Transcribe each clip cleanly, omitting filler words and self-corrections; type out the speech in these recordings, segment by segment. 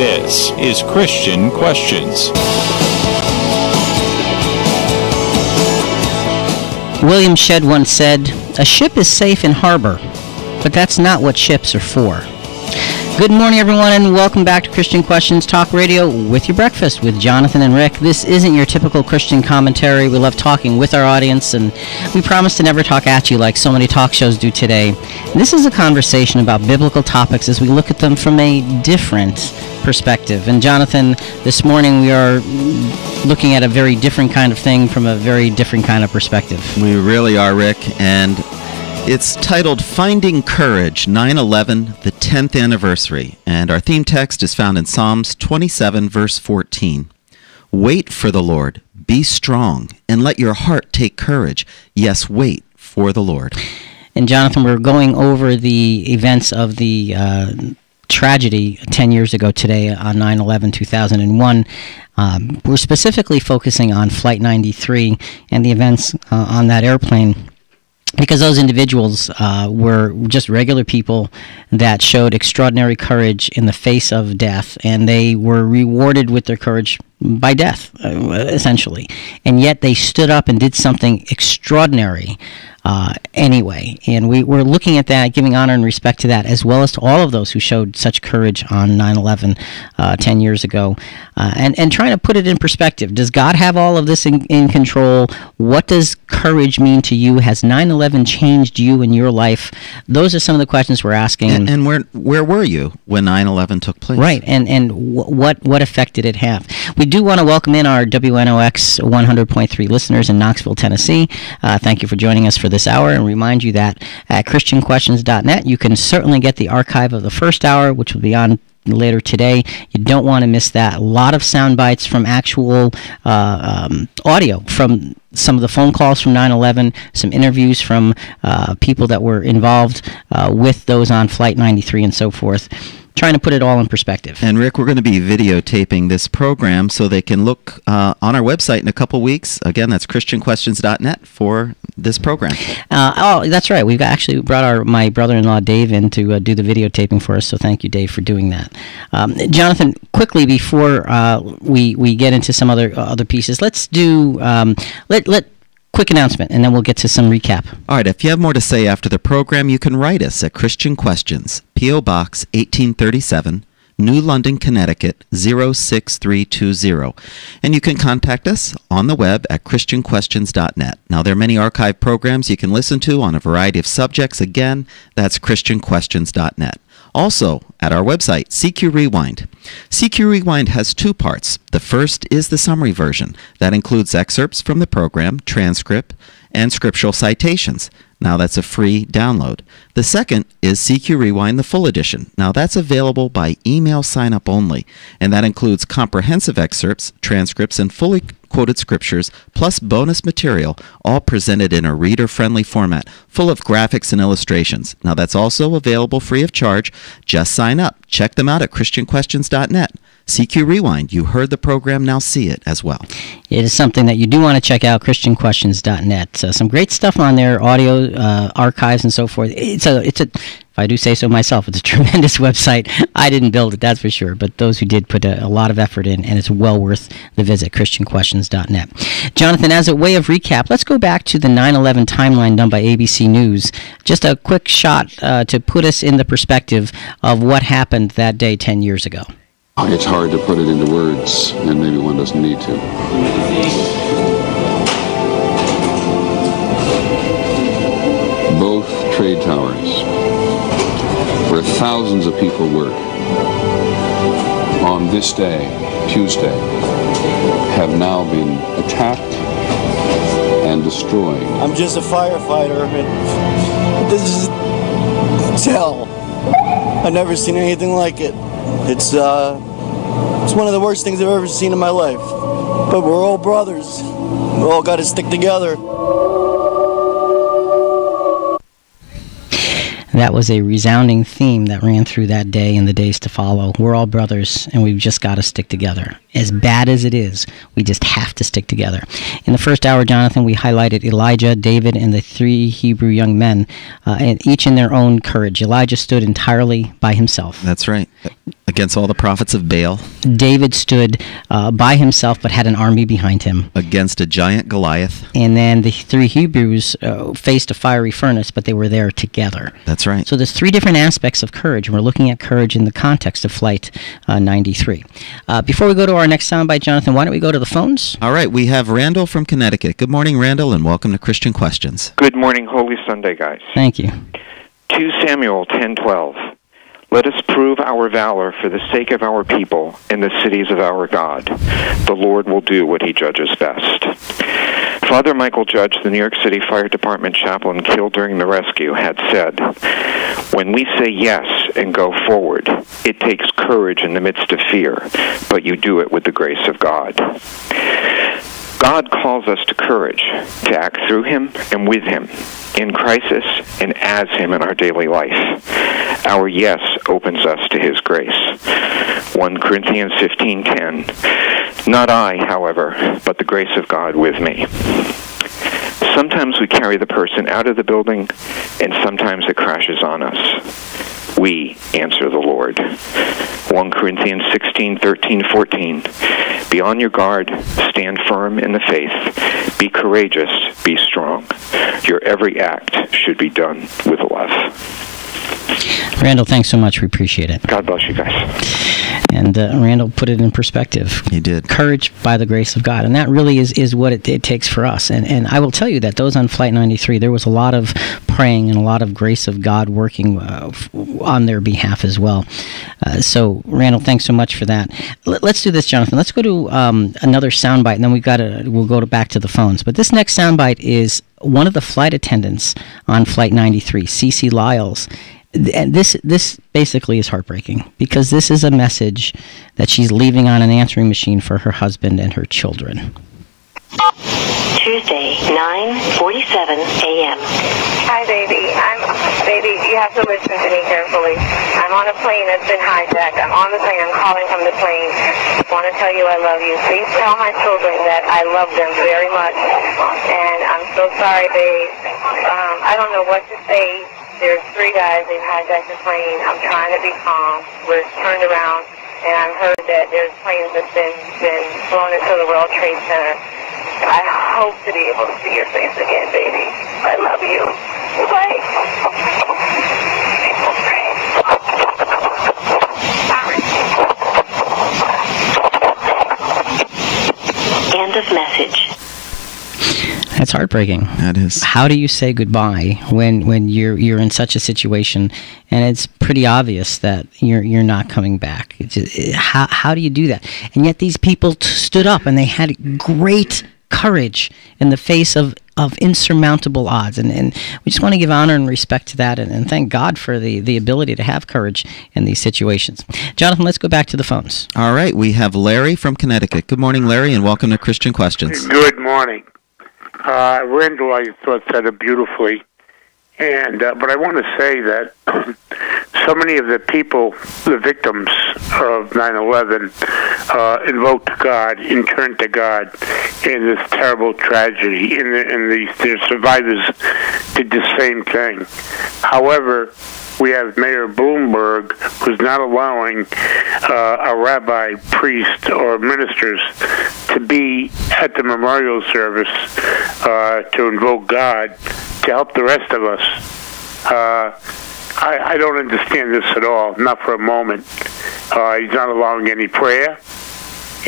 This is Christian Questions. William Shedd once said, "A ship is safe in harbor, but that's not what ships are for." Good morning, everyone, and welcome back to Christian Questions Talk Radio with your breakfast with Jonathan and Rick. This isn't your typical Christian commentary. We love talking with our audience, and we promise to never talk at you like so many talk shows do today. And this is a conversation about biblical topics as we look at them from a different perspective. And Jonathan, this morning we are looking at a very different kind of thing from a very different kind of perspective. We really are, Rick, and it's titled Finding Courage, 9/11, the 10th anniversary, and our theme text is found in Psalms 27, verse 14. Wait for the Lord, be strong, and let your heart take courage. Yes, wait for the Lord. And Jonathan, we're going over the events of the tragedy 10 years ago today on 9/11/2001. We're specifically focusing on Flight 93 and the events on that airplane, because those individuals were just regular people that showed extraordinary courage in the face of death, and they were rewarded with their courage by death, essentially. And yet they stood up and did something extraordinary anyway. And we're looking at that, giving honor and respect to that, as well as to all of those who showed such courage on 9/11 10 years ago, and trying to put it in perspective. Does God have all of this in control? What does courage mean to you? Has 9/11 changed you in your life? Those are some of the questions we're asking. And where were you when 9/11 took place? Right, and what effect did it have? We do want to welcome in our WNOX 100.3 listeners in Knoxville, Tennessee. Thank you for joining us for this hour, and remind you that at ChristianQuestions.net you can certainly get the archive of the first hour, which will be on later today. You don't want to miss that. A lot of sound bites from actual audio from some of the phone calls from 9/11, some interviews from people that were involved with those on Flight 93 and so forth. Trying to put it all in perspective. And Rick, we're going to be videotaping this program so they can look on our website in a couple weeks. Again, that's ChristianQuestions.net for this program. Oh, that's right. We've actually brought my brother-in-law Dave in to do the videotaping for us, so thank you, Dave, for doing that. Jonathan, quickly before we get into some other pieces, let's do quick announcement, and then we'll get to some recap. All right, if you have more to say after the program, you can write us at Christian Questions, P.O. Box 1837, New London, Connecticut 06320. And you can contact us on the web at ChristianQuestions.net. Now, there are many archive programs you can listen to on a variety of subjects. Again, that's ChristianQuestions.net. Also, at our website, CQ Rewind. CQ Rewind has two parts. The first is the summary version. That includes excerpts from the program, transcript, and scriptural citations. Now, that's a free download. The second is CQ Rewind, the full edition. Now, that's available by email sign-up only, and that includes comprehensive excerpts, transcripts, and fully quoted scriptures, plus bonus material, all presented in a reader-friendly format, full of graphics and illustrations. Now, that's also available free of charge. Just sign up. Check them out at ChristianQuestions.net. CQ Rewind, you heard the program, now see it as well. It is something that you do want to check out, ChristianQuestions.net. Some great stuff on there, audio, archives, and so forth. It's a, if I do say so myself, it's a tremendous website. I didn't build it, that's for sure, but those who did put a lot of effort in, and it's well worth the visit, ChristianQuestions.net. Jonathan, as a way of recap, let's go back to the 9/11 timeline done by ABC News. Just a quick shot to put us in the perspective of what happened that day 10 years ago. It's hard to put it into words, and maybe one doesn't need to. Both trade towers, where thousands of people work, on this day, Tuesday, have now been attacked and destroyed. I'm just a firefighter, and this is hell. I've never seen anything like it. It's one of the worst things I've ever seen in my life. But we're all brothers. We all got to stick together. That was a resounding theme that ran through that day and the days to follow. We're all brothers, and we've just got to stick together. As bad as it is, we just have to stick together. In the first hour, Jonathan, we highlighted Elijah, David, and the three Hebrew young men, and each in their own courage. Elijah stood entirely by himself. That's right. Against all the prophets of Baal. David stood by himself but had an army behind him. Against a giant Goliath. And then the 3 Hebrews faced a fiery furnace, but they were there together. That's right. So there's 3 different aspects of courage, and we're looking at courage in the context of Flight 93. Before we go to our next soundbite, Jonathan, why don't we go to the phones? All right, we have Randall from Connecticut. Good morning, Randall, and welcome to Christian Questions. Good morning, Holy Sunday, guys. Thank you. 2 Samuel 10:12. Let us prove our valor for the sake of our people in the cities of our God. The Lord will do what he judges best. Father Michael Judge, the New York City Fire Department chaplain killed during the rescue, had said, "When we say yes and go forward, it takes courage in the midst of fear, but you do it with the grace of God." God calls us to courage, to act through him and with him, in crisis and as him in our daily life. Our yes opens us to his grace. 1 Corinthians 15:10. Not I, however, but the grace of God with me. Sometimes we carry the person out of the building, and sometimes it crashes on us. We answer the Lord. 1 Corinthians 16:13-14. Be on your guard, stand firm in the faith, be courageous, be strong. Your every act should be done with love. Randall, thanks so much. We appreciate it. God bless you guys. And Randall put it in perspective. He did. Courage by the grace of God. And that really is what it takes for us. And I will tell you that those on Flight 93, there was a lot of praying and a lot of grace of God working on their behalf as well. So, Randall, thanks so much for that. Let's do this, Jonathan. Let's go to another soundbite, and then we'll go back to the phones. But this next soundbite is one of the flight attendants on Flight 93, Cece Lyles. And this basically is heartbreaking, because this is a message that she's leaving on an answering machine for her husband and her children. Tuesday, 9:47 a.m. Hi, baby. Baby, you have to listen to me carefully. I'm on a plane that's been hijacked. I'm on the plane. I'm calling from the plane. I want to tell you I love you. Please tell my children that I love them very much. And I'm so sorry, babe. I don't know what to say. There's 3 guys. They've hijacked the plane. I'm trying to be calm. We're turned around, and I've heard that there's planes that's been flown into the World Trade Center. I hope to be able to see your face again, baby. I love you. Bye. End of message. That's heartbreaking. That is. How do you say goodbye when you're in such a situation, and it's pretty obvious that you're not coming back? How do you do that? And yet these people stood up, and they had great courage in the face of insurmountable odds. And we just want to give honor and respect to that, and thank God for the ability to have courage in these situations. Jonathan, let's go back to the phones. All right, we have Larry from Connecticut. Good morning, Larry, and welcome to Christian Questions. Good morning. Randall, I thought, said it beautifully. And but I want to say that so many of the people, the victims of 9/11, invoked God and turned to God in this terrible tragedy, and the survivors did the same thing. However, we have Mayor Bloomberg, who's not allowing a rabbi, priest, or ministers to be at the memorial service to invoke God to help the rest of us. I don't understand this at all, not for a moment. He's not allowing any prayer.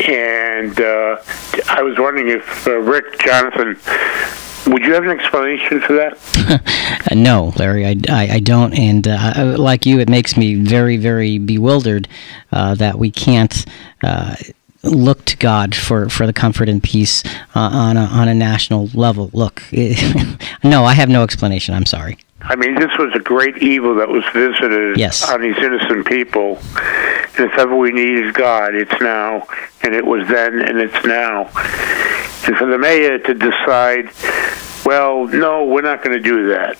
And I was wondering if Rick, Jonathan, would you have an explanation for that? No, Larry, I don't. And like you, it makes me very, very bewildered that we can't look to God for the comfort and peace on a national level. Look, no, I have no explanation. I'm sorry. I mean, this was a great evil that was visited on these innocent people. And if ever we need is God, it's now. And it was then, and it's now. And for the mayor to decide, well, no, we're not going to do that.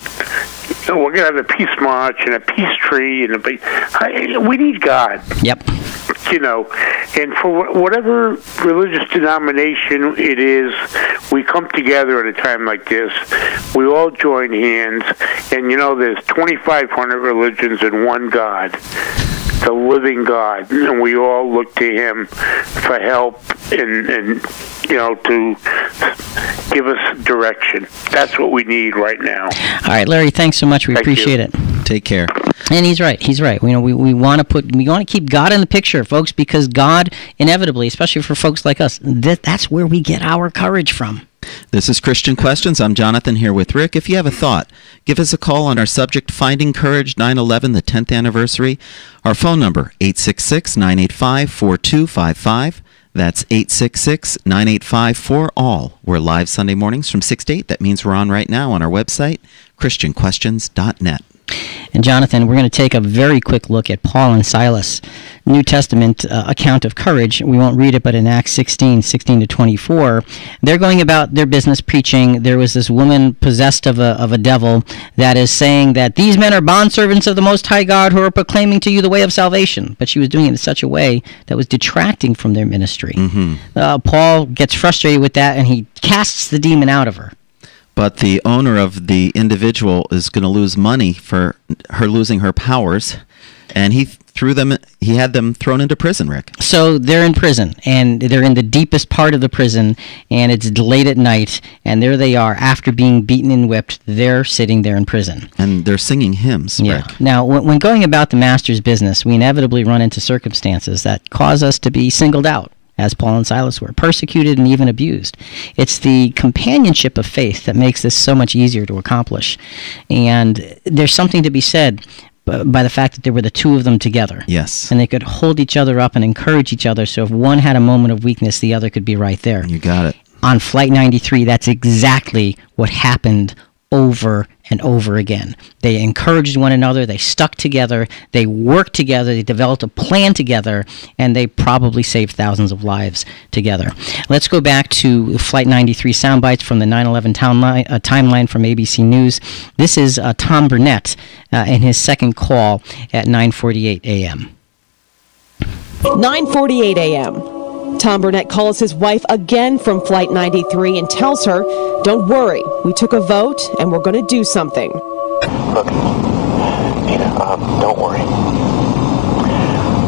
We're going to have a peace march and a peace tree. We need God. Yep. You know, and for whatever religious denomination it is, we come together at a time like this. We all join hands, and you know, there's 2,500 religions and one God. the living God, and we all look to Him for help and to give us direction. That's what we need right now. All right, Larry, thanks so much. We appreciate it. Take care. And he's right. He's right. We want to keep God in the picture, folks, because God inevitably, especially for folks like us, that's where we get our courage from. This is Christian Questions. I'm Jonathan here with Rick. If you have a thought, give us a call on our subject, Finding Courage 9/11, the 10th anniversary. Our phone number, 866-985-4255. That's 866-985-4ALL. We're live Sunday mornings from 6 to 8. That means we're on right now on our website, christianquestions.net. And Jonathan, we're going to take a very quick look at Paul and Silas, New Testament account of courage. We won't read it, but in Acts 16 to 24, they're going about their business preaching. There was this woman possessed of a devil that is saying that these men are bondservants of the Most High God who are proclaiming to you the way of salvation. But she was doing it in such a way that was detracting from their ministry. Paul gets frustrated with that, and he casts the demon out of her. But the owner of the individual is going to lose money for her losing her powers, and he had them thrown into prison, Rick. So they're in prison, and they're in the deepest part of the prison, and it's late at night, and there they are after being beaten and whipped. They're sitting there in prison. And they're singing hymns, Rick. Now, when going about the master's business, we inevitably run into circumstances that cause us to be singled out, as Paul and Silas were, persecuted and even abused. It's the companionship of faith that makes this so much easier to accomplish. And there's something to be said by the fact that there were the two of them together. Yes. And they could hold each other up and encourage each other, so if one had a moment of weakness, the other could be right there. You got it. On Flight 93, that's exactly what happened over and over again. They encouraged one another, they stuck together, they worked together, they developed a plan together, and they probably saved thousands of lives together. Let's go back to Flight 93 sound bites from the 9/11 timeline from ABC News. This is Tom Burnett in his second call at 9:48 a.m. 9:48 a.m. Tom Burnett calls his wife again from Flight 93 and tells her, "Don't worry, we took a vote and we're going to do something." Look, Nina, don't worry.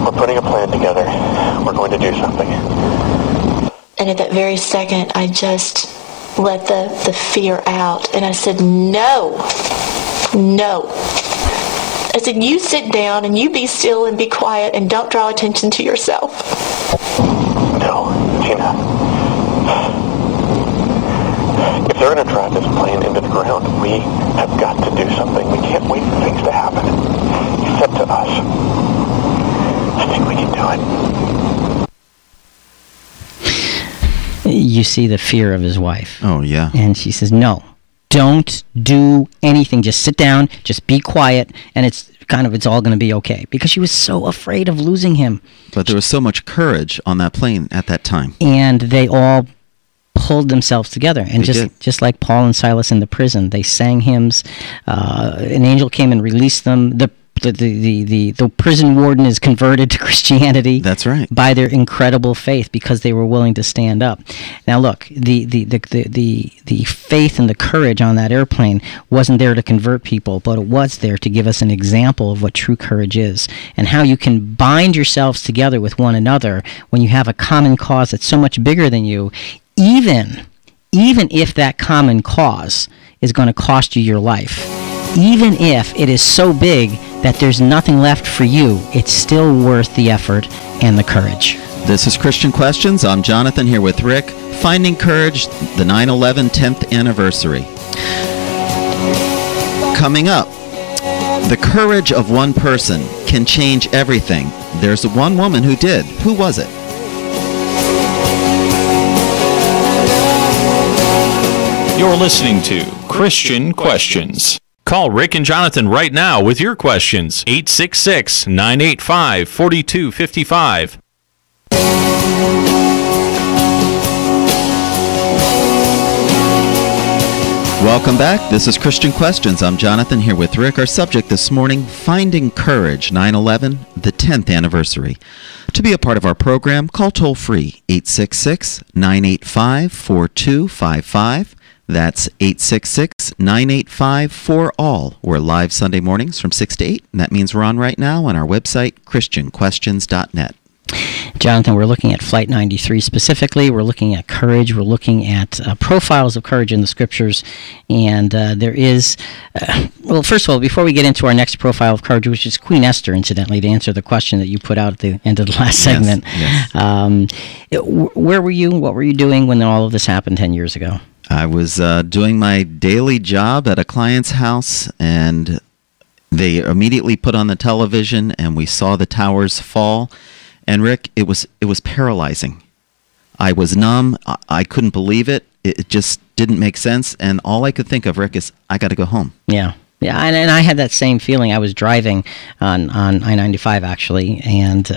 We're putting a plan together. We're going to do something. And at that very second, I just let the fear out, and I said, no. I said, you sit down and you be still and be quiet and don't draw attention to yourself. No, Gina. If they're going to drive this plane into the ground, we have got to do something. We can't wait for things to happen. It's up to us. I think we can do it. You see the fear of his wife. Oh, yeah. And she says, no, don't do anything. Just sit down, just be quiet, and it's all going to be okay, because she was so afraid of losing him. But there was so much courage on that plane at that time. And they all pulled themselves together. And just like Paul and Silas in the prison, they sang hymns. An angel came and released them. The prison warden is converted to Christianity. That's right. By their incredible faith, because they were willing to stand up. Now look, the faith and the courage on that airplane wasn't there to convert people, but it was there to give us an example of what true courage is, and how you can bind yourselves together with one another when you have a common cause that's so much bigger than you, even if that common cause is going to cost you your life. Even if it is so big that there's nothing left for you, it's still worth the effort and the courage. This is Christian Questions. I'm Jonathan here with Rick. Finding Courage, the 9/11 10th anniversary. Coming up, the courage of one person can change everything. There's one woman who did. Who was it? You're listening to Christian Questions. Call Rick and Jonathan right now with your questions. 866-985-4255. Welcome back. This is Christian Questions. I'm Jonathan here with Rick. Our subject this morning, Finding Courage, 9/11, the 10th anniversary. To be a part of our program, call toll-free, 866-985-4255. That's 866-985-4ALL. We're live Sunday mornings from 6 to 8, and that means we're on right now on our website, ChristianQuestions.net. Jonathan, we're looking at Flight 93 specifically. We're looking at courage. We're looking at profiles of courage in the Scriptures. And there is, well, first of all, before we get into our next profile of courage, which is Queen Esther, incidentally, to answer the question that you put out at the end of the last segment. Yes. Where were you? What were you doing when all of this happened 10 years ago? I was doing my daily job at a client's house, and they immediately put on the television, and we saw the towers fall. And Rick, it was paralyzing. I was numb. I couldn't believe it. It just didn't make sense. And all I could think of, Rick, is I got to go home. Yeah. Yeah, and I had that same feeling. I was driving on I-95, actually, and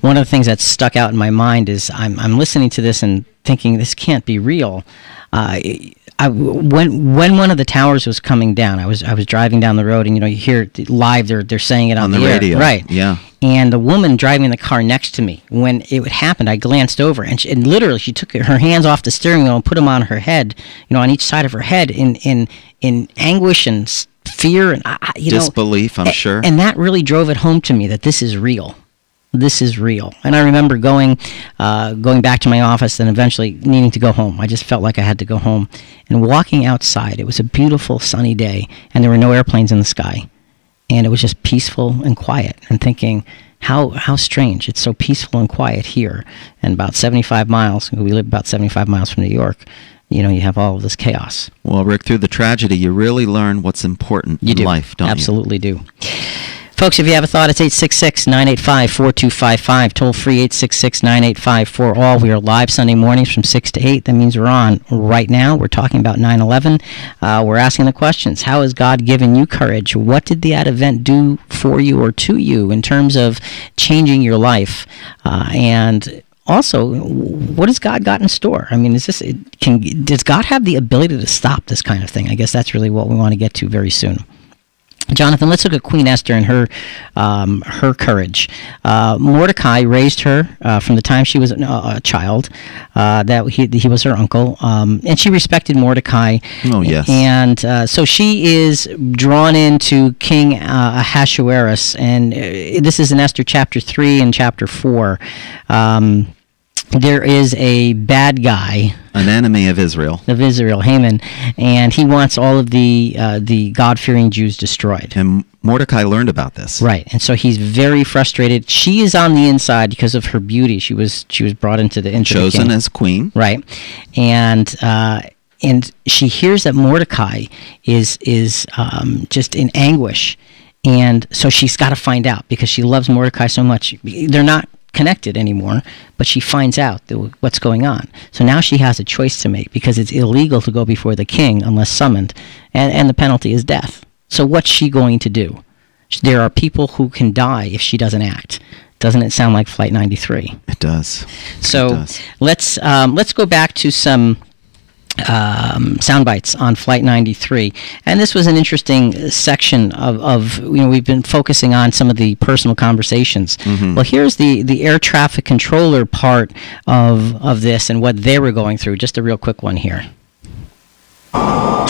one of the things that stuck out in my mind is I'm listening to this and thinking, this can't be real. When one of the towers was coming down, I was driving down the road, and you hear it live. They're saying it on the radio, right? Yeah. And the woman driving the car next to me, when it happened, I glanced over, and literally she took her hands off the steering wheel and put them on her head, on each side of her head, in anguish and fear and disbelief. I'm sure. And that really drove it home to me that this is real. This is real. And I remember going back to my office and eventually needing to go home. I just felt like I had to go home. And walking outside, it was a beautiful sunny day, and there were no airplanes in the sky. And it was just peaceful and quiet, and thinking, how strange. It's so peaceful and quiet here. And about 75 miles, we live about 75 miles from New York, you have all of this chaos. Well, Rick, through the tragedy, you really learn what's important in life, don't you? Absolutely do. Folks, if you have a thought, it's 866-985-4255. Toll free 866-985-4ALL. We are live Sunday mornings from 6 to 8. That means we're on right now. We're talking about 9/11. We're asking the questions. How has God given you courage? What did that event do for you or to you in terms of changing your life? And also, what has God got in store? I mean, does God have the ability to stop this kind of thing? I guess that's really what we want to get to very soon. Jonathan, let's look at Queen Esther and her courage. Mordecai raised her from the time she was a child. That he was her uncle, and she respected Mordecai. Oh yes. And so she is drawn into King Ahasuerus, and this is in Esther chapter 3 and chapter 4. There is a bad guy, an enemy of Israel, Haman, and he wants all of the God-fearing Jews destroyed. And Mordecai learned about this, right? And so he's very frustrated. She is on the inside because of her beauty. She was brought into the chosen as queen, right? And she hears that Mordecai is just in anguish, and so she's got to find out because she loves Mordecai so much. They're not connected anymore, but she finds out what's going on. So now she has a choice to make because it's illegal to go before the king unless summoned, and the penalty is death. So what's she going to do? There are people who can die if she doesn't act. Doesn't it sound like Flight 93? It does. So let's go back to some sound bites on Flight 93, and this was an interesting section of we've been focusing on some of the personal conversations. Mm-hmm. Well, here's the air traffic controller part of this and what they were going through. Just a real quick one here.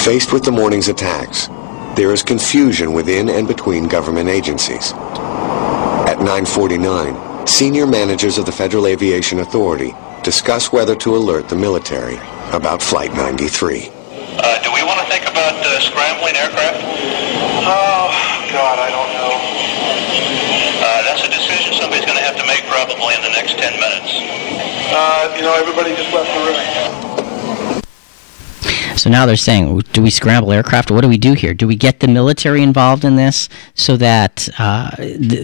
Faced with the morning's attacks, there is confusion within and between government agencies. At 9:49, senior managers of the Federal Aviation Authority discuss whether to alert the military about Flight 93. Do we want to think about scrambling aircraft? Oh, God, I don't know. That's a decision somebody's going to have to make probably in the next 10 minutes. Everybody just left the room. So now they're saying, do we scramble aircraft? What do we do here? Do we get the military involved in this so that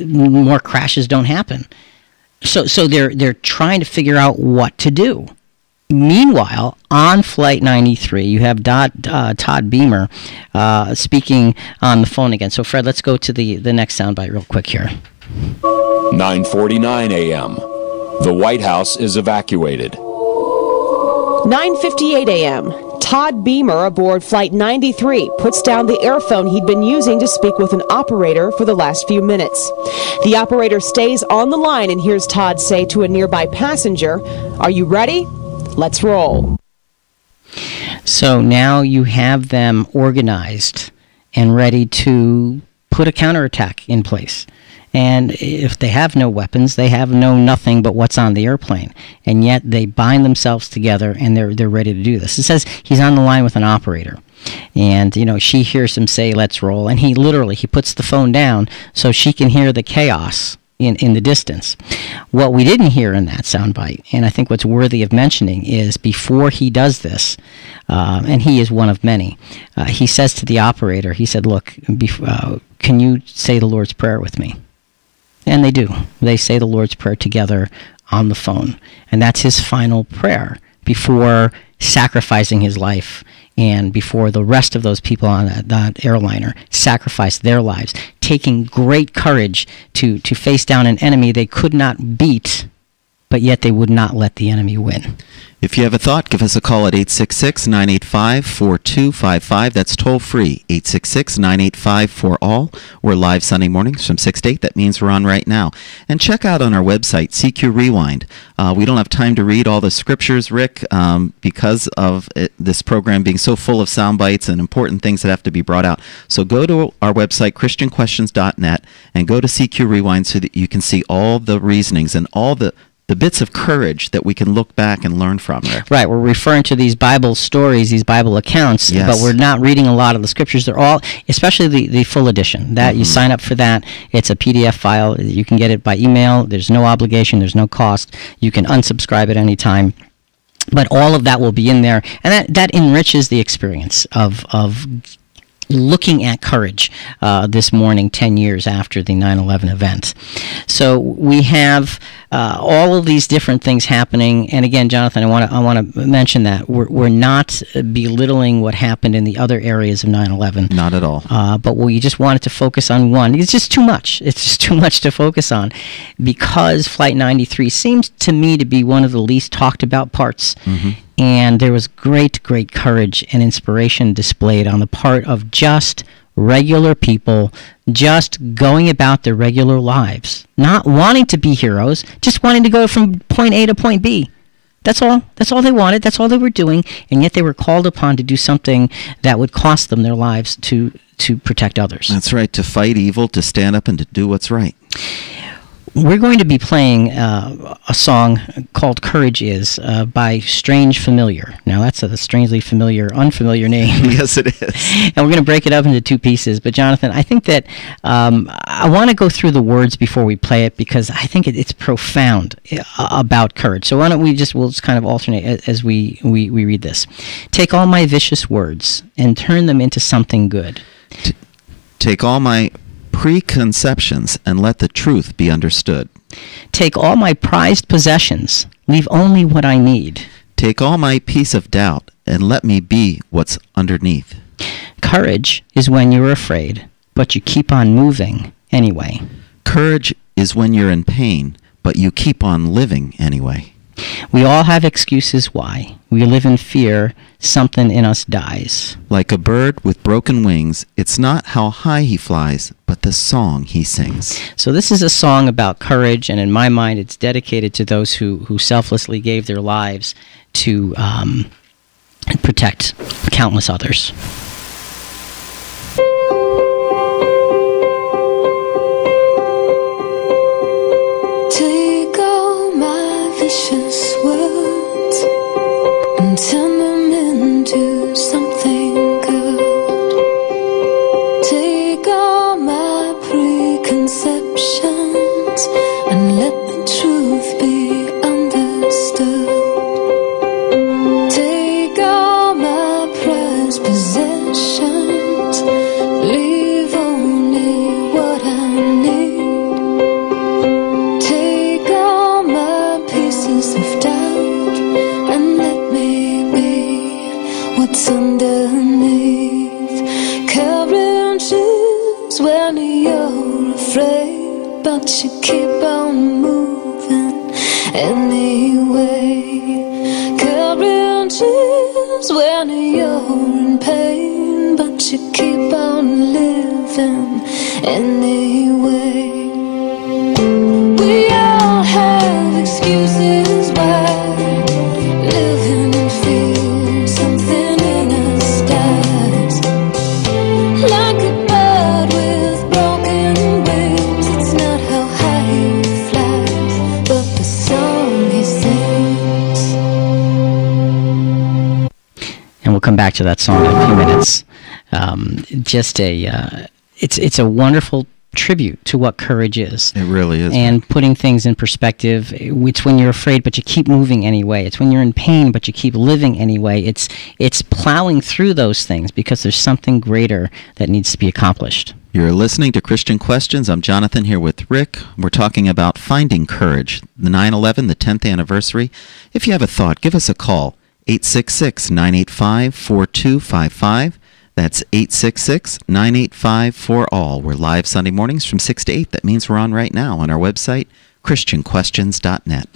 more crashes don't happen? So they're trying to figure out what to do. Meanwhile, on Flight 93, you have Todd Beamer speaking on the phone again. So, Fred, let's go to the next soundbite real quick here. 9:49 a.m. The White House is evacuated. 9:58 a.m. Todd Beamer aboard Flight 93 puts down the airphone he'd been using to speak with an operator for the last few minutes. The operator stays on the line and hears Todd say to a nearby passenger, "Are you ready? Let's roll." So now you have them organized and ready to put a counterattack in place. And if they have no weapons, they have nothing but what's on the airplane. And yet they bind themselves together and they're ready to do this. It says he's on the line with an operator. And, she hears him say, "Let's roll." And he puts the phone down so she can hear the chaos in the distance. What we didn't hear in that soundbite, and I think what's worthy of mentioning, is before he does this, and he is one of many, he says to the operator, he said, "Look, can you say the Lord's Prayer with me?" And they do. They say the Lord's Prayer together on the phone. And that's his final prayer before sacrificing his life and before the rest of those people on that airliner sacrificed their lives, taking great courage to face down an enemy they could not beat, but yet they would not let the enemy win. If you have a thought, give us a call at 866-985-4255. That's toll free, 866-985-4ALL. We're live Sunday mornings from 6 to 8. That means we're on right now. And check out on our website, CQ Rewind. We don't have time to read all the scriptures, Rick, because of this program being so full of sound bites and important things that have to be brought out. So go to our website, ChristianQuestions.net, and go to CQ Rewind so that you can see all the reasonings and all the bits of courage that we can look back and learn from, Rick. Right. We're referring to these Bible stories, these Bible accounts, yes, but we're not reading a lot of the scriptures. They're all, especially the full edition. That you sign up for that. It's a PDF file. You can get it by email. There's no obligation. There's no cost. You can unsubscribe at any time. But all of that will be in there, and that enriches the experience of looking at courage this morning, 10 years after the 9/11 event. So we have all of these different things happening. And again, Jonathan, I want to mention that we're not belittling what happened in the other areas of 9/11. Not at all. But we just wanted to focus on one. It's just too much. It's just too much to focus on, because Flight 93 seems to me to be one of the least talked about parts. And there was great, great courage and inspiration displayed on the part of just regular people, just going about their regular lives, not wanting to be heroes, just wanting to go from point A to point B. That's all. That's all they wanted. That's all they were doing. And yet they were called upon to do something that would cost them their lives to protect others. That's right, to fight evil, to stand up and to do what's right. We're going to be playing a song called Courage Is by Strange Familiar. Now, that's a strangely unfamiliar name. Yes, it is. And we're going to break it up into two pieces. But, Jonathan, I think that I want to go through the words before we play it, because I think it's profound about courage. So why don't we'll just kind of alternate as we read this. Take all my vicious words and turn them into something good. Take all my preconceptions and let the truth be understood. Take all my prized possessions, leave only what I need. Take all my piece of doubt and let me be what's underneath. Courage is when you're afraid, but you keep on moving anyway. Courage is when you're in pain, but you keep on living anyway. We all have excuses why. We live in fear, something in us dies. Like a bird with broken wings, it's not how high he flies, but the song he sings. So this is a song about courage, and in my mind it's dedicated to those who selflessly gave their lives to protect countless others. Take all my vicious words and turn them into something good. Take all my preconceptions and let the truth be understood. Take all my prized possessions, leave only what I need. Take all my pieces of doubt and let me be what's underneath. Courage is when you're afraid, but you keep on moving anyway. Courage is when you're in pain, but you keep on living anyway. We all have excuses why, living in fear, something in back to that song in a few minutes. It's a wonderful tribute to what courage is. It really is. And putting things in perspective. It's when you're afraid, but you keep moving anyway. It's when you're in pain, but you keep living anyway. It's plowing through those things because there's something greater that needs to be accomplished. You're listening to Christian Questions. I'm Jonathan here with Rick. We're talking about finding courage, the 9/11, the 10th anniversary. If you have a thought, give us a call, 866-985-4255. That's 866-985-4ALL. We're live Sunday mornings from 6 to 8. That means we're on right now on our website, ChristianQuestions.net.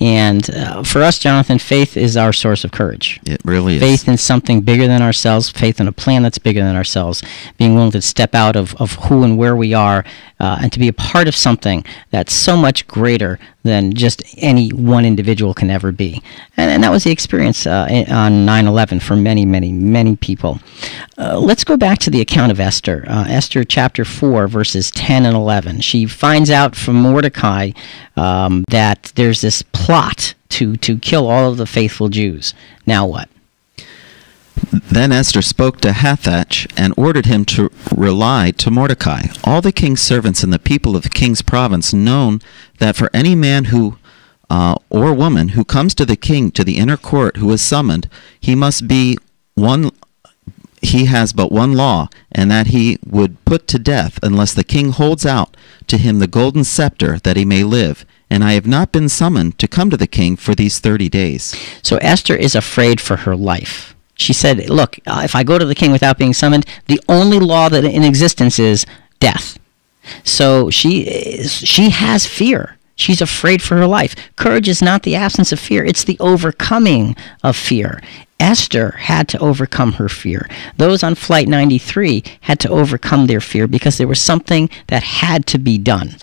And for us, Jonathan, faith is our source of courage. It really is. Faith in something bigger than ourselves, faith in a plan that's bigger than ourselves, being willing to step out of who and where we are and to be a part of something that's so much greater than just any one individual can ever be. And that was the experience on 9/11 for many, many, many people. Let's go back to the account of Esther. Esther chapter 4, verses 10 and 11. She finds out from Mordecai that there's this plot to kill all of the faithful Jews. Now what? Then Esther spoke to Hathach and ordered him to rely to Mordecai. All the king's servants and the people of the king's province known that for any man who or woman who comes to the king to the inner court who is summoned, he has but one law, and that he would put to death unless the king holds out to him the golden scepter that he may live. And I have not been summoned to come to the king for these 30 days. So Esther is afraid for her life. She said, look, if I go to the king without being summoned, the only law that in existence is death. So she has fear. She's afraid for her life. Courage is not the absence of fear. It's the overcoming of fear. Esther had to overcome her fear. Those on Flight 93 had to overcome their fear because there was something that had to be done.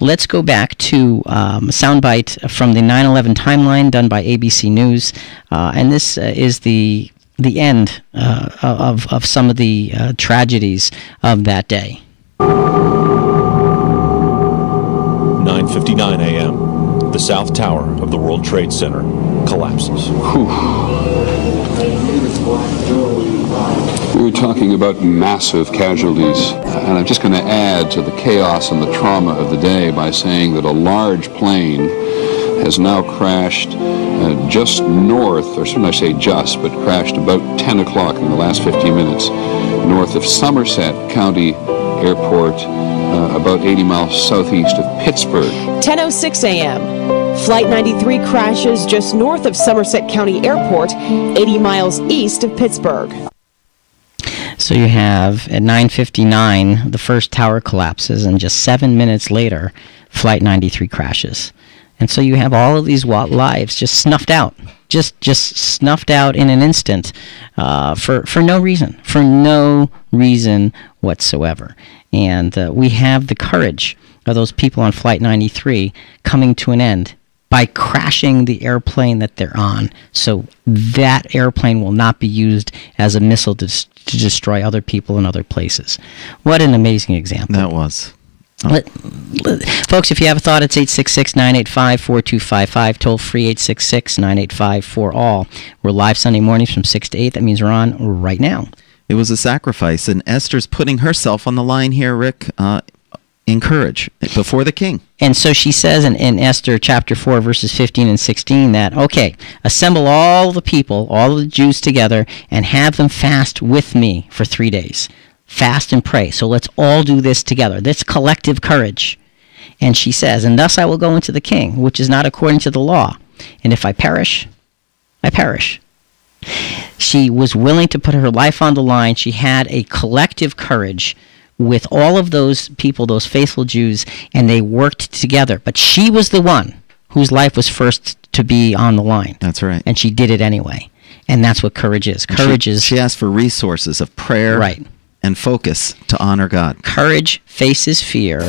Let's go back to a soundbite from the 9/11 timeline done by ABC News. And this is the end of some of the tragedies of that day. 9:59 a.m. The South Tower of the World Trade Center collapses. We were talking about massive casualties, and I'm just going to add to the chaos and the trauma of the day by saying that a large plane has now crashed just north, or shouldn't I say just, but crashed about 10 o'clock in the last 15 minutes, north of Somerset County Airport, about 80 miles southeast of Pittsburgh. 10:06 a.m. Flight 93 crashes just north of Somerset County Airport, 80 miles east of Pittsburgh. So you have, at 9:59, the first tower collapses, and just 7 minutes later, Flight 93 crashes. And so you have all of these lives just snuffed out, just snuffed out in an instant for no reason whatsoever. And we have the courage of those people on Flight 93 coming to an end by crashing the airplane that they're on, so that airplane will not be used as a missile to destroy other people in other places. What an amazing example. That was. Folks, if you have a thought, it's 866-985-4255, toll free 866-985-4ALL. We're live Sunday mornings from 6 to 8. That means we're on right now. It was a sacrifice, and Esther's putting herself on the line here, Rick, in courage before the king. And so she says in Esther chapter 4, verses 15 and 16 that, okay, assemble all the people, all the Jews together, and have them fast with me for 3 days. Fast and pray. So let's all do this together. That's collective courage. And she says, and thus I will go into the king, which is not according to the law. And if I perish, I perish. She was willing to put her life on the line. She had a collective courage with all of those people, those faithful Jews, and they worked together. But she was the one whose life was first to be on the line. That's right. And she did it anyway. And that's what courage is. Courage is... She asked for resources of prayer and focus to honor God. Courage faces fear.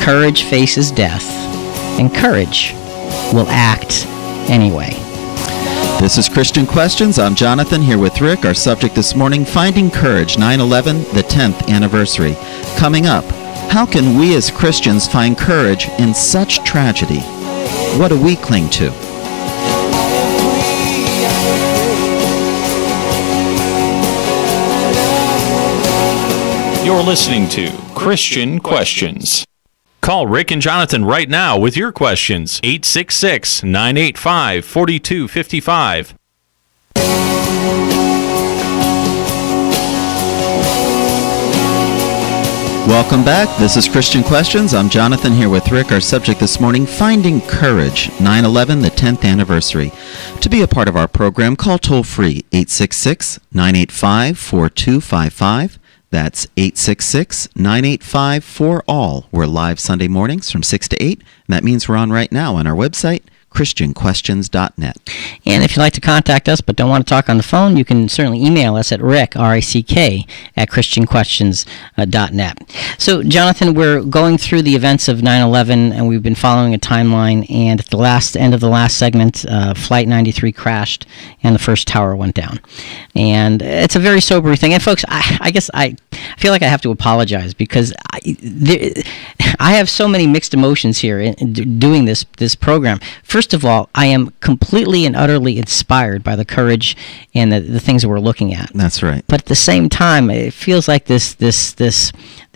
Courage faces death. And courage will act anyway. This is Christian Questions. I'm Jonathan here with Rick. Our subject this morning, Finding Courage, 9/11, the 10th anniversary. Coming up, how can we as Christians find courage in such tragedy? What do we cling to? You're listening to Christian Questions. Call Rick and Jonathan right now with your questions. 866-985-4255. Welcome back. This is Christian Questions. I'm Jonathan here with Rick. Our subject this morning, Finding Courage, 9/11, the 10th anniversary. To be a part of our program, call toll-free 866-985-4255. That's 866-985-4ALL. We're live Sunday mornings from 6 to 8, and that means we're on right now on our website, ChristianQuestions.net. And if you'd like to contact us but don't want to talk on the phone, you can certainly email us at Rick, R-I-C-K, at ChristianQuestions.net. So, Jonathan, we're going through the events of 9/11, and we've been following a timeline, and at the end of the last segment, Flight 93 crashed, and the first tower went down. And it's a very sobering thing. And, folks, I guess I feel like I have to apologize because I have so many mixed emotions here in doing this program. First of all, I am completely and utterly inspired by the courage and the things that we're looking at. That's right. But at the same time, it feels like this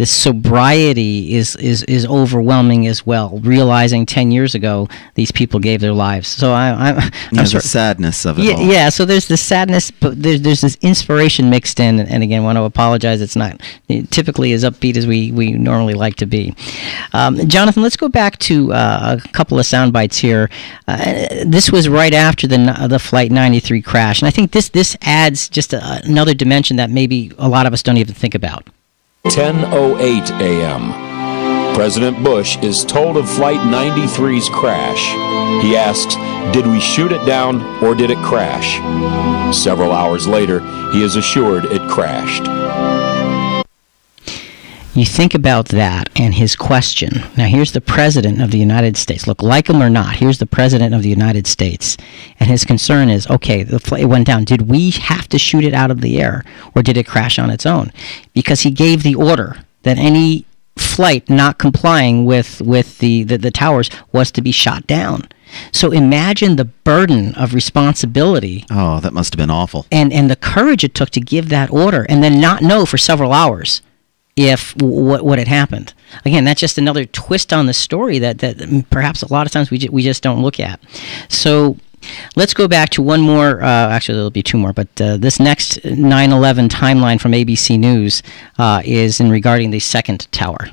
sobriety is overwhelming as well. Realizing 10 years ago these people gave their lives. So I'm the sadness of it all. Yeah. So there's this sadness, but there's this inspiration mixed in. And again, I want to apologize. It's not typically as upbeat as we normally like to be. Jonathan, let's go back to a couple of sound bites here. This was right after the Flight 93 crash, and I think this adds just another dimension that maybe a lot of us don't even think about. 10:08 a.m. President Bush is told of Flight 93's crash. He asks, did we shoot it down or did it crash? Several hours later, he is assured it crashed. You think about that and his question. Now, here's the President of the United States. Look, like him or not, here's the President of the United States. And his concern is, okay, it went down. Did we have to shoot it out of the air, or did it crash on its own? Because he gave the order that any flight not complying with the towers was to be shot down. So imagine the burden of responsibility. Oh, that must have been awful. And the courage it took to give that order and then not know for several hours if what had happened. Again, that's just another twist on the story that perhaps a lot of times we just don't look at. So let's go back to one more, actually there'll be two more, but this next 9/11 timeline from ABC News is regarding the second tower.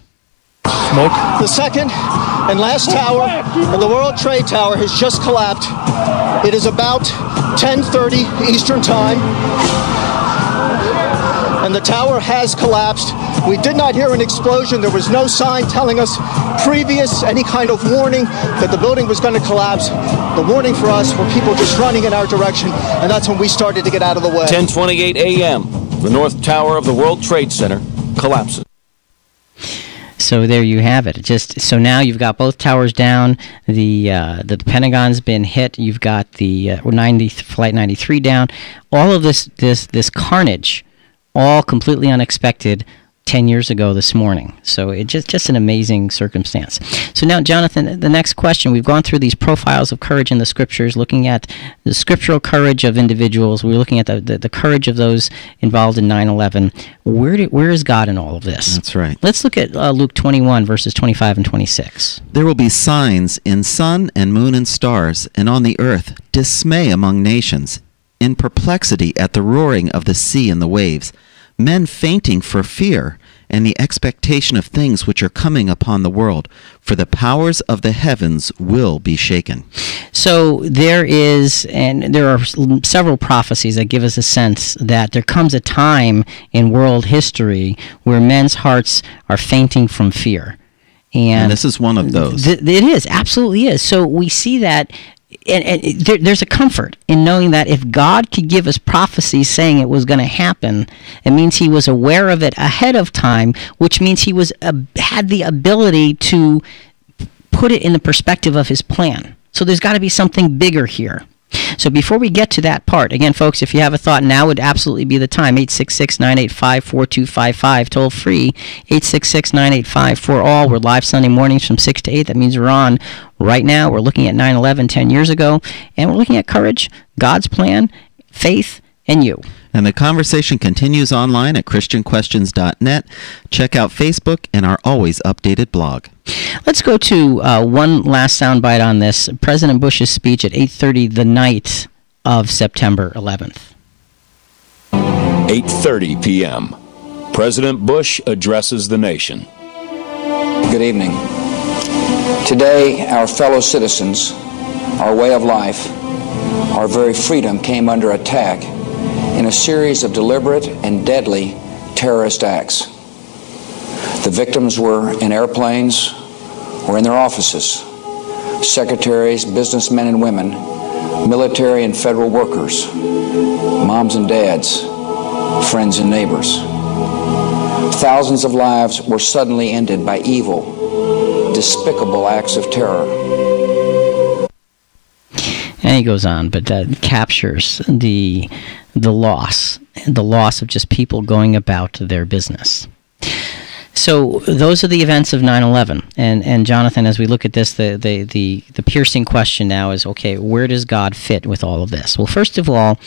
Smoke. The second and last tower of the World Trade Tower has just collapsed. It is about 10:30 Eastern Time, and the tower has collapsed. We did not hear an explosion. There was no sign telling us previous any kind of warning that the building was going to collapse. The warning for us were people just running in our direction, and that's when we started to get out of the way. 10:28 a.m. The North Tower of the World Trade Center collapses. So there you have it. So now you've got both towers down. The Pentagon's been hit. You've got the Flight 93 down. All of this carnage, all completely unexpected 10 years ago this morning. So it's just an amazing circumstance. So now, Jonathan, the next question. We've gone through these profiles of courage in the scriptures, looking at the scriptural courage of individuals. We're looking at the courage of those involved in 9/11. Where is God in all of this? That's right. Let's look at Luke 21, verses 25 and 26. There will be signs in sun and moon and stars, and on the earth dismay among nations, in perplexity at the roaring of the sea and the waves, men fainting for fear and the expectation of things which are coming upon the world, for the powers of the heavens will be shaken. So there are several prophecies that give us a sense that there comes a time in world history where men's hearts are fainting from fear. And this is one of those. It is, absolutely is. So we see that. And there's a comfort in knowing that if God could give us prophecies saying it was going to happen, it means he was aware of it ahead of time, which means he had the ability to put it in the perspective of his plan. So there's got to be something bigger here. So before we get to that part, again, folks, if you have a thought, now would absolutely be the time. 866-985-4255, toll free, 866-985-4ALL. We're live Sunday mornings from 6 to 8. That means we're on right now. We're looking at 9/11 10 years ago, and we're looking at courage, God's plan, faith, and you. And the conversation continues online at ChristianQuestions.net. Check out Facebook and our always updated blog. Let's go to one last soundbite on this. President Bush's speech at 8:30 the night of September 11th. 8:30 p.m. President Bush addresses the nation. Good evening. Today, our fellow citizens, our way of life, our very freedom came under attack in a series of deliberate and deadly terrorist acts. The victims were in airplanes or in their offices, secretaries, businessmen and women, military and federal workers, moms and dads, friends and neighbors. Thousands of lives were suddenly ended by evil, despicable acts of terror. And he goes on, but captures the loss of just people going about their business. So those are the events of 9/11. And Jonathan, as we look at this, the piercing question now is, okay, where does God fit with all of this? Well, first of all,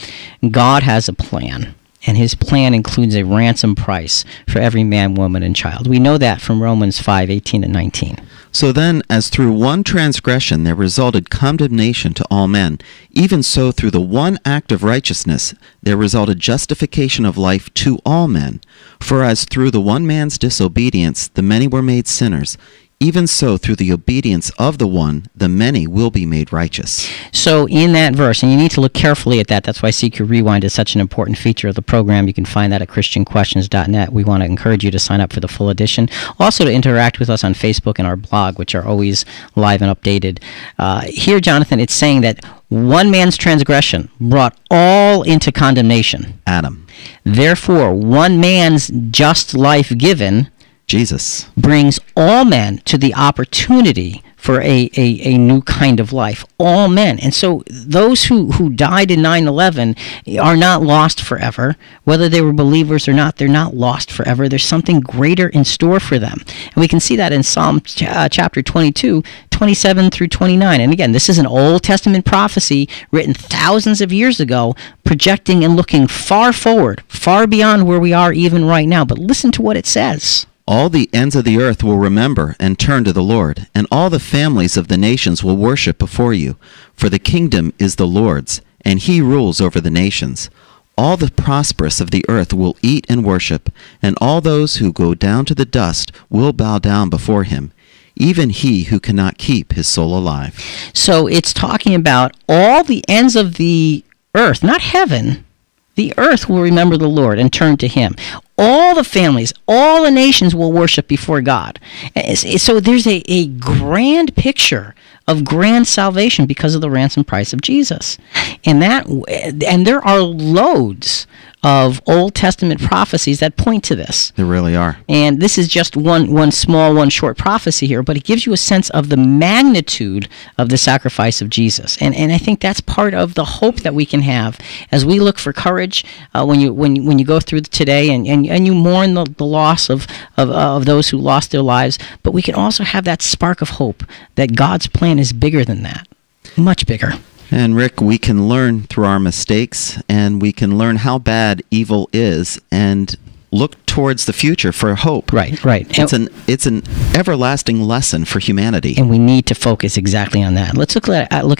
God has a plan. And his plan includes a ransom price for every man, woman, and child. We know that from Romans 5:18 and 19. So then, as through one transgression there resulted condemnation to all men, even so through the one act of righteousness there resulted justification of life to all men. For as through the one man's disobedience the many were made sinners, even so through the obedience of the one the many will be made righteous. So in that verse, and you need to look carefully at that, that's why CQ Rewind is such an important feature of the program. You can find that at ChristianQuestions.net. We want to encourage you to sign up for the full edition. Also to interact with us on Facebook and our blog, which are always live and updated. Here, Jonathan, it's saying that one man's transgression brought all into condemnation. Adam. Therefore, one man's just life given, Jesus, brings all men to the opportunity for a new kind of life. All men. And so those who died in 9/11 are not lost forever. Whether they were believers or not, they're not lost forever. There's something greater in store for them. And we can see that in Psalm chapter 22, 27 through 29. And again, this is an Old Testament prophecy written thousands of years ago, projecting and looking far forward, far beyond where we are even right now. But listen to what it says. All the ends of the earth will remember and turn to the Lord, and all the families of the nations will worship before you. For the kingdom is the Lord's, and he rules over the nations. All the prosperous of the earth will eat and worship, and all those who go down to the dust will bow down before him, even he who cannot keep his soul alive. So it's talking about all the ends of the earth, not heaven. The earth will remember the Lord and turn to him. All the families, all the nations will worship before God. So there's a grand picture of grand salvation because of the ransom price of Jesus. And there are loads of Old Testament prophecies that point to this. There really are. And this is just one short prophecy here, but it gives you a sense of the magnitude of the sacrifice of Jesus. And I think that's part of the hope that we can have as we look for courage when you go through today and you mourn the loss of those who lost their lives. But we can also have that spark of hope that God's plan is bigger than that, much bigger. And Rick, we can learn through our mistakes, and we can learn how bad evil is, and look towards the future for hope. Right. It's an everlasting lesson for humanity. And we need to focus exactly on that. Let's look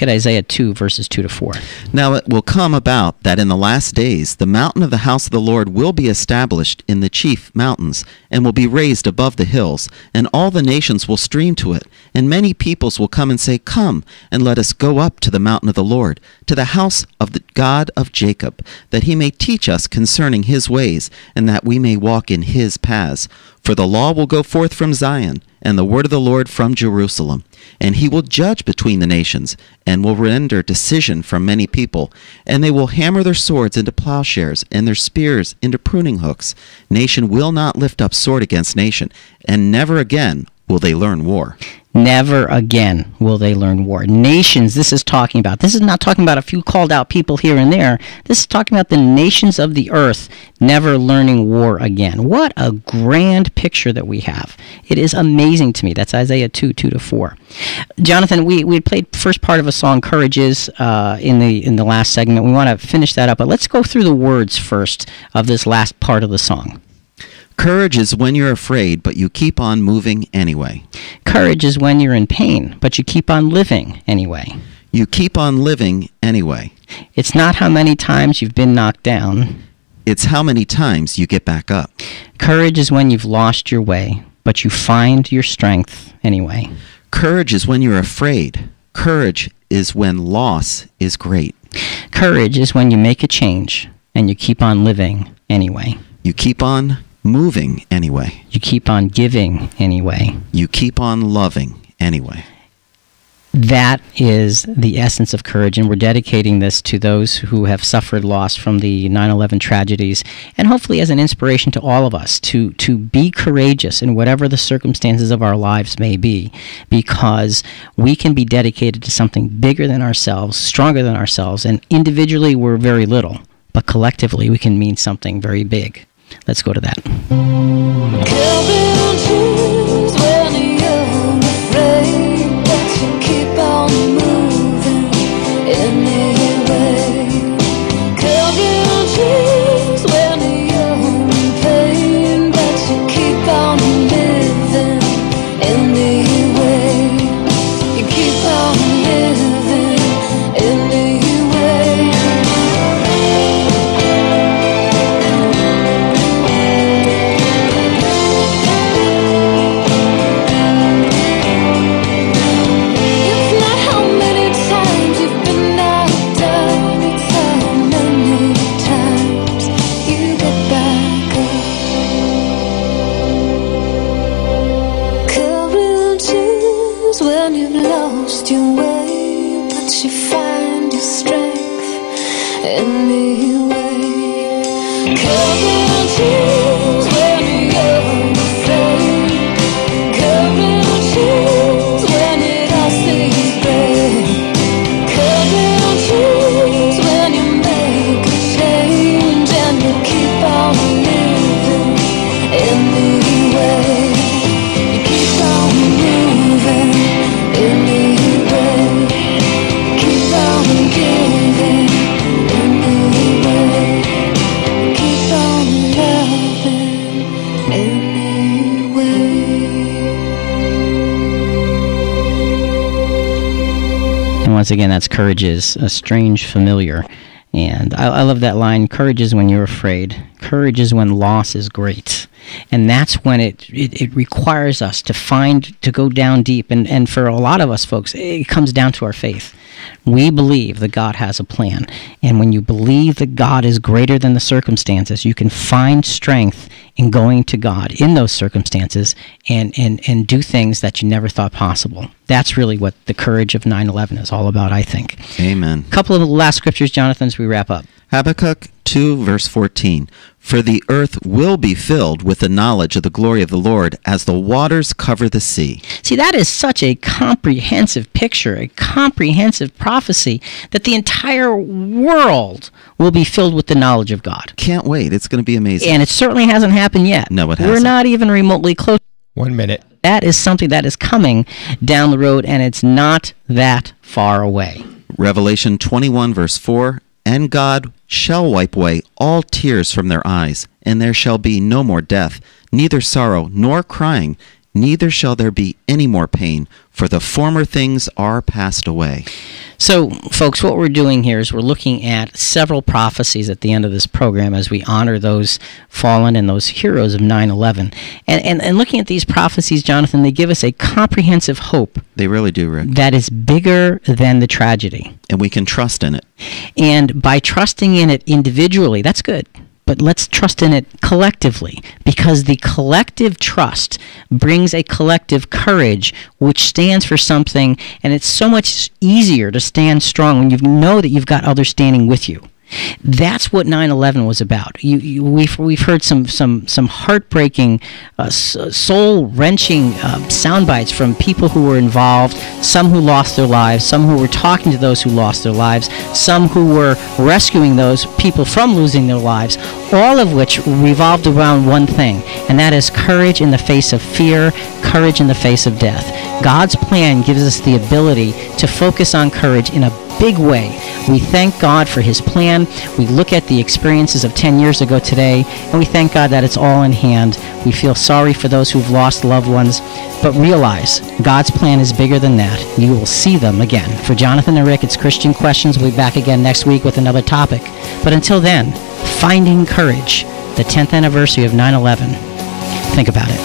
at Isaiah 2, verses 2 to 4. Now it will come about that in the last days the mountain of the house of the Lord will be established in the chief mountains, and will be raised above the hills, and all the nations will stream to it, and many peoples will come and say, Come, and let us go up to the mountain of the Lord, to the house of the God of Jacob, that he may teach us concerning his ways, and that we may walk in his paths. For the law will go forth from Zion, and the word of the Lord from Jerusalem. And he will judge between the nations, and will render decision from many people. And they will hammer their swords into plowshares, and their spears into pruning hooks. Nation will not lift up sword against nation, and never again will they learn war. Never again will they learn war. Nations, this is talking about. This is not talking about a few called out people here and there. This is talking about the nations of the earth never learning war again. What a grand picture that we have. It is amazing to me. That's Isaiah 2:2-4. Jonathan, we had played first part of a song, Courage Is, in the last segment. We want to finish that up, but let's go through the words first of this last part of the song. Courage is when you're afraid, but you keep on moving anyway. Courage is when you're in pain, but you keep on living anyway. You keep on living anyway. It's not how many times you've been knocked down. It's how many times you get back up. Courage is when you've lost your way, but you find your strength anyway. Courage is when you're afraid. Courage is when loss is great. Courage is when you make a change, and you keep on living anyway. You keep on moving anyway. You keep on giving anyway. You keep on loving anyway. That is the essence of courage, and we're dedicating this to those who have suffered loss from the 9/11 tragedies, and hopefully as an inspiration to all of us to be courageous in whatever the circumstances of our lives may be, because we can be dedicated to something bigger than ourselves, stronger than ourselves, and individually we're very little, but collectively we can mean something very big. Let's go to that. Once again, that's Courage Is, a strange familiar. And I love that line, courage is when you're afraid. Courage is when loss is great. And that's when it requires us to go down deep. And for a lot of us folks, it comes down to our faith. We believe that God has a plan. And when you believe that God is greater than the circumstances, you can find strength in going to God in those circumstances and do things that you never thought possible. That's really what the courage of 9/11 is all about, I think. Amen. A couple of the last scriptures, Jonathan, as we wrap up. Habakkuk 2, verse 14. For the earth will be filled with the knowledge of the glory of the Lord as the waters cover the sea. See, that is such a comprehensive picture, a comprehensive prophecy that the entire world will be filled with the knowledge of God. Can't wait. It's going to be amazing. And it certainly hasn't happened yet. No, it hasn't. We're not even remotely close. 1 minute. That is something that is coming down the road, and it's not that far away. Revelation 21, verse 4. And God shall wipe away all tears from their eyes, and there shall be no more death, neither sorrow nor crying, neither shall there be any more pain, for the former things are passed away. So, folks, what we're doing here is we're looking at several prophecies at the end of this program as we honor those fallen and those heroes of 9/11. And looking at these prophecies, Jonathan, they give us a comprehensive hope. They really do, Rick. That is bigger than the tragedy. And we can trust in it. And by trusting in it individually, that's good. But let's trust in it collectively, because the collective trust brings a collective courage which stands for something, and it's so much easier to stand strong when you know that you've got others standing with you. That's what 9/11 was about. We've heard some heartbreaking, soul-wrenching sound bites from people who were involved, some who lost their lives, some who were talking to those who lost their lives, some who were rescuing those people from losing their lives, all of which revolved around one thing, and that is courage in the face of fear, courage in the face of death. God's plan gives us the ability to focus on courage in a big way. We thank God for his plan. We look at the experiences of 10 years ago today, and we thank God that it's all in hand. We feel sorry for those who've lost loved ones, but realize God's plan is bigger than that. You will see them again. For Jonathan and Rick, it's Christian Questions. We'll be back again next week with another topic. But until then, finding courage, the 10th anniversary of 9/11. Think about it.